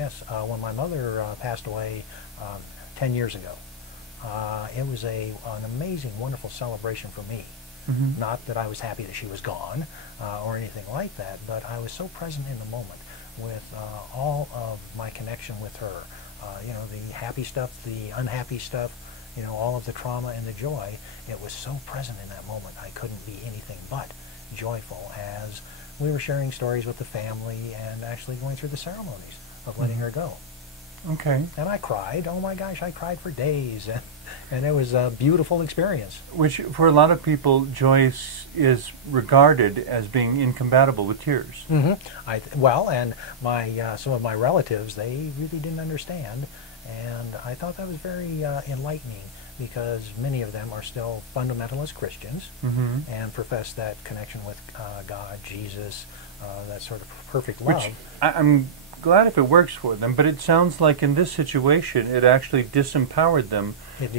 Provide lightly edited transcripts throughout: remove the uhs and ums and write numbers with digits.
yes. When my mother passed away 10 years ago, it was an amazing, wonderful celebration for me. Mm-hmm. Not that I was happy that she was gone or anything like that, but I was so present in the moment with all of my connection with her. You know, the happy stuff, the unhappy stuff, you know, all of the trauma and the joy. It was so present in that moment. I couldn't be anything but joyful as we were sharing stories with the family and actually going through the ceremonies of letting her go. Okay. And I cried. Oh my gosh, I cried for days. And it was a beautiful experience. Which, for a lot of people, joy is regarded as being incompatible with tears. Mm-hmm. Well, and my some of my relatives, they really didn't understand. And I thought that was very enlightening, because many of them are still fundamentalist Christians and profess that connection with God, Jesus, that sort of perfect love. Which I'm glad if it works for them, but it sounds like in this situation it actually disempowered them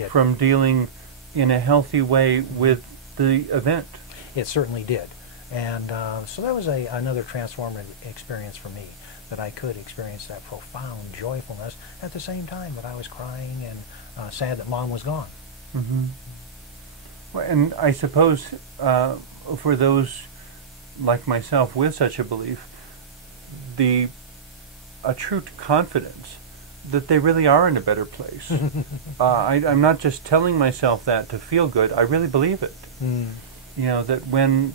from dealing in a healthy way with the event. It certainly did. And so that was another transformative experience for me, that I could experience that profound joyfulness at the same time that I was crying and sad that Mom was gone. Well, and I suppose for those like myself with such a belief, a true confidence that they really are in a better place. I'm not just telling myself that to feel good. I really believe it. You know, that when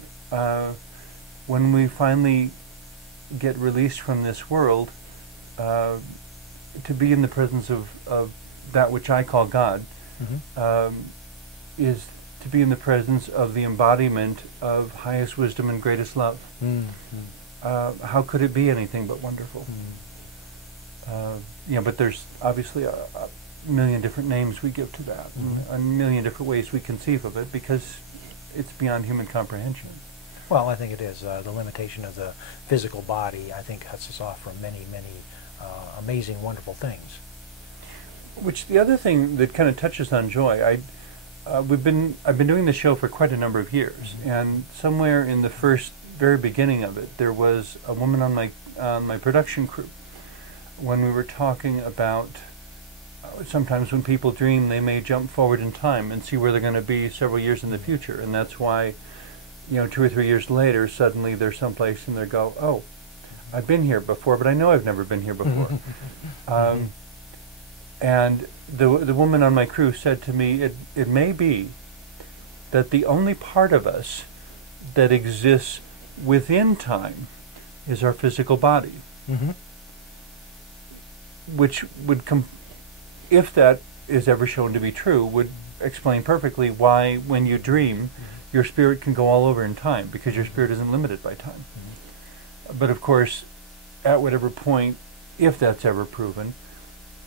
we finally get released from this world, to be in the presence of that which I call God, is to be in the presence of the embodiment of highest wisdom and greatest love. How could it be anything but wonderful? You know, but there's obviously a million different names we give to that, and a million different ways we conceive of it, because it's beyond human comprehension. Well, I think it is. The limitation of the physical body, I think, cuts us off from many, many amazing, wonderful things. Which, the other thing that kind of touches on joy, I've been doing this show for quite a number of years, and somewhere in the very beginning of it, there was a woman on my production crew when we were talking about sometimes when people dream, they may jump forward in time and see where they're going to be several years in the future, and that's why, you know, 2 or 3 years later, suddenly they're someplace and they go, oh, I've been here before, but I know I've never been here before. And the woman on my crew said to me, it may be that the only part of us that exists within time is our physical body. Which would, if that is ever shown to be true, would explain perfectly why when you dream, your spirit can go all over in time, because your spirit isn't limited by time. But of course, at whatever point, if that's ever proven,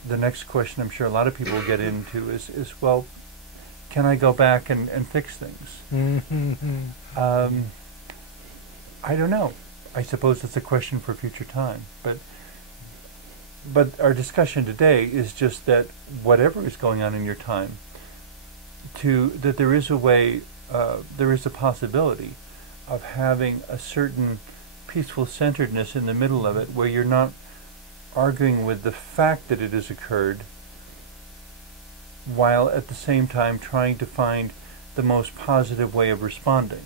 the next question I'm sure a lot of people will get into is well, can I go back and fix things? I don't know. I suppose it's a question for future time. But our discussion today is just that whatever is going on in your time, that there is a way, there is a possibility of having a certain peaceful centeredness in the middle of it, where you're not arguing with the fact that it has occurred, while at the same time trying to find the most positive way of responding.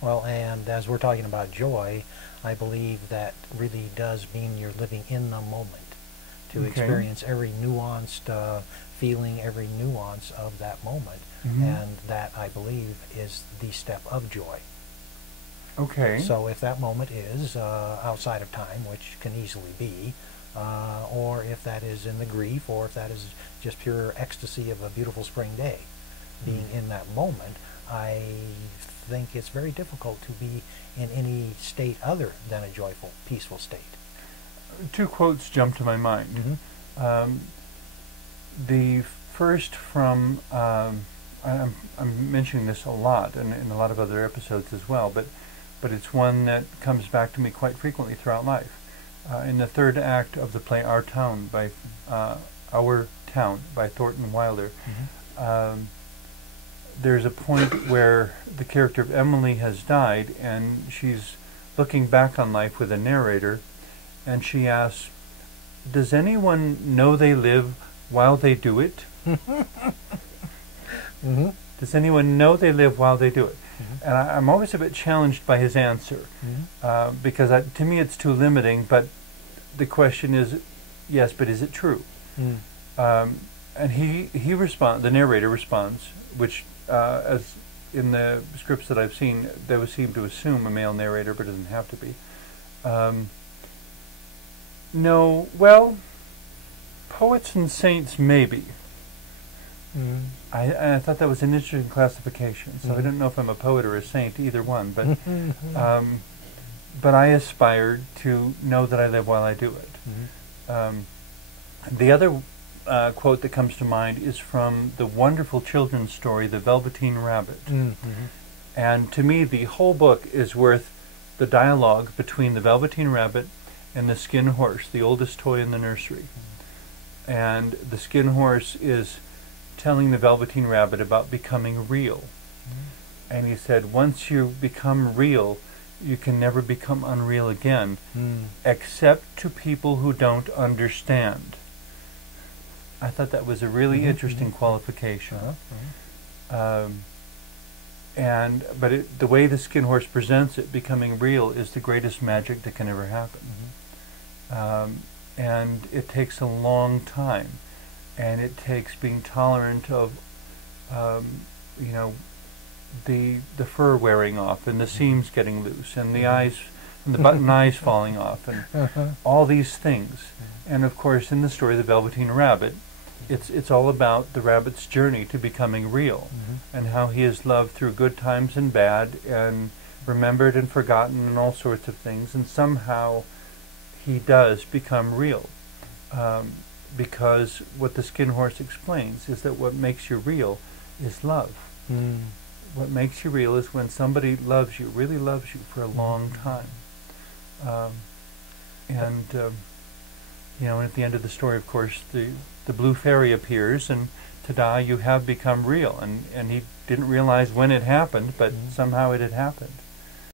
Well, and as we're talking about joy, I believe that really does mean you're living in the moment, to experience every nuanced feeling, every nuance of that moment, and that, I believe, is the step of joy. So if that moment is outside of time, which can easily be, or if that is in the grief, or if that is just pure ecstasy of a beautiful spring day, being in that moment, I think it's very difficult to be in any state other than a joyful, peaceful state. 2 quotes jump to my mind. The first from, I'm mentioning this a lot and in a lot of other episodes as well, but it's one that comes back to me quite frequently throughout life. In the 3rd act of the play Our Town by Thornton Wilder, there's a point where the character of Emily has died, and she's looking back on life with a narrator, and she asks, does anyone know they live while they do it? Mm-hmm. Does anyone know they live while they do it? Mm-hmm. And I'm always a bit challenged by his answer, because to me it's too limiting, but the question is, yes, but is it true? Mm. And the narrator responds, which, as in the scripts that I've seen, they would seem to assume a male narrator, but it doesn't have to be. No, well, poets and saints maybe. Mm. I thought that was an interesting classification, so I don't know if I'm a poet or a saint, either one, but but I aspired to know that I live while I do it. The other quote that comes to mind is from the wonderful children's story, The Velveteen Rabbit. And to me, the whole book is worth the dialogue between the Velveteen Rabbit and the Skin Horse, the oldest toy in the nursery. And the Skin Horse is telling the Velveteen Rabbit about becoming real. And he said, once you become real, you can never become unreal again, except to people who don't understand. I thought that was a really interesting qualification. But the way the Skin Horse presents it, becoming real, is the greatest magic that can ever happen. And it takes a long time, and it takes being tolerant of, the fur wearing off, and the seams getting loose, and the eyes, and the button eyes falling off, and all these things. And of course, in the story, The Velveteen Rabbit, it's all about the rabbit's journey to becoming real, and how he is loved through good times and bad, and remembered and forgotten, and all sorts of things. And somehow he does become real, because what the Skin Horse explains is that what makes you real is love. What makes you real is when somebody loves you, really loves you for a long time. And at the end of the story, of course, the blue fairy appears, and ta-da, you have become real. And he didn't realize when it happened, but somehow it had happened.